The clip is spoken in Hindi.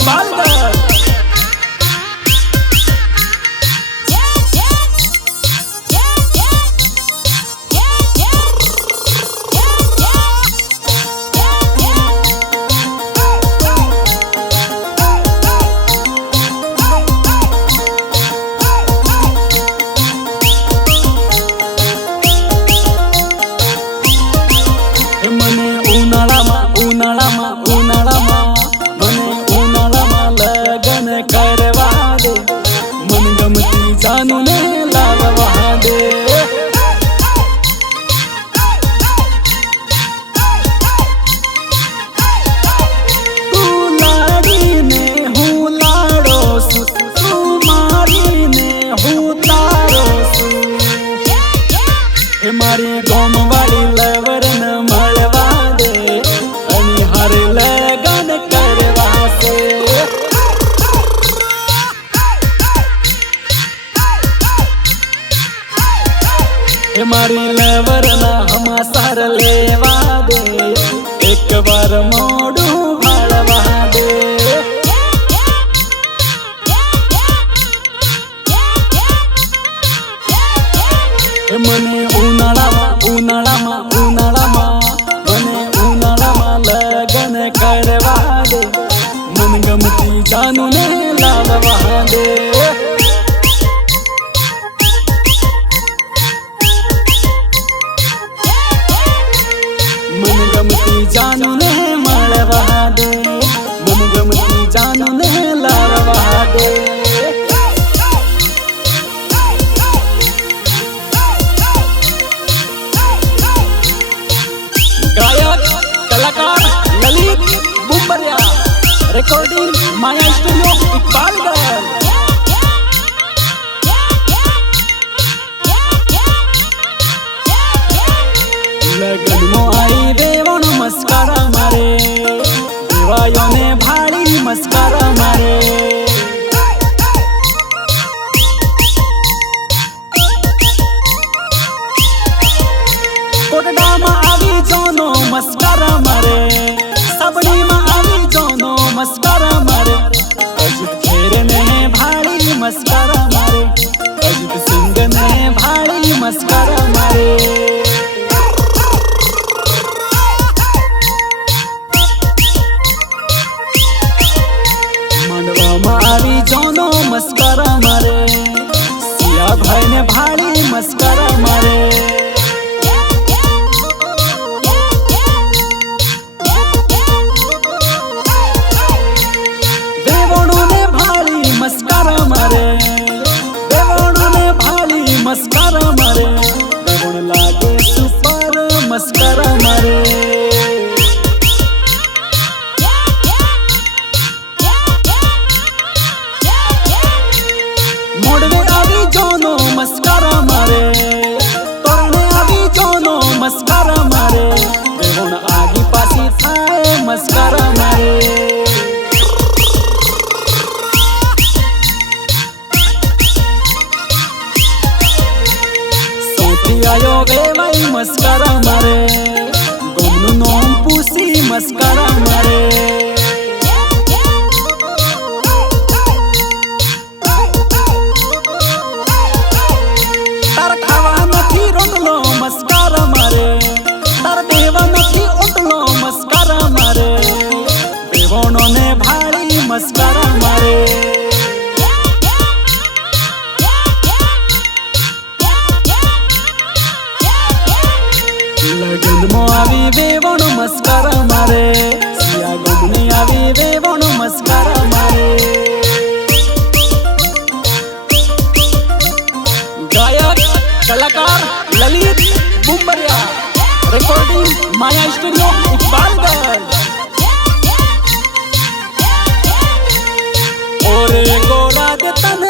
इकबालगढ़। जानूने लालवा दे तू लाड़ी ने हूँ लाड़ो सु, तू मारी ने हूँ तारो सु। मारी गोम वाली लवर न मलवा दे अनि हर लगन करवा से। मारी लवर ना हम सार लेवा दे एक बार मोड़ू भाड़वा दे। मने उनाळा मने उनाळा लगन करवा दे मन गमती जानू ने लालवा दे। मनगमती जानू ने मलवा दे मनगमती जानू ने लालवा दे। गायक कलाकार ललित बुम्बरिया, रिकॉर्डिंग माया स्टूडियो इकबालगढ़। लगन मो आई देवण मस्कारा मारे देवायो ने भाड़ी मस्कारा मारे। कोटडा में आवी जोनो मस्कारा मारे सबड़ी में आवी जोनो मस्कारा मारे। अजित खेर ने भाड़ी मस्कारा मारे अजित सिंह ने भाड़ी मस्कारा मारे। मारी जोनो मस्कारा मारे सिया भाई ने भाड़ी मस्कारा मारे। देवणों ने भाड़ी मस्कारा मारे देवणों ने भाड़ी मस्कारा मारे। देवण लागे सुपर मस्कारा मारे। मोड़वे आवी जोनो मस्कारा मारे तोरणे आवी जोनो मस्कारा मारे। देवण आगी पासी थाए मस्कारा मारे। सोती आयो वेवाई मस्कारा मारे गोमनु नोम पूसी मस्कारा मारे। मस्कारा मारे तार देवा नथी ओटलो मस्कारा मारे। देवणों ने भाड़ी मस्कारा मारे। लगन मो आवी देवण मस्कारा मारे सिया गमने आवी देवण मस्कारा मारे। गायक कलाकार ललित बुम्बरिया, रिकॉर्डिंग माया स्टूडियो इकबालगढ़। और गोरा दे तन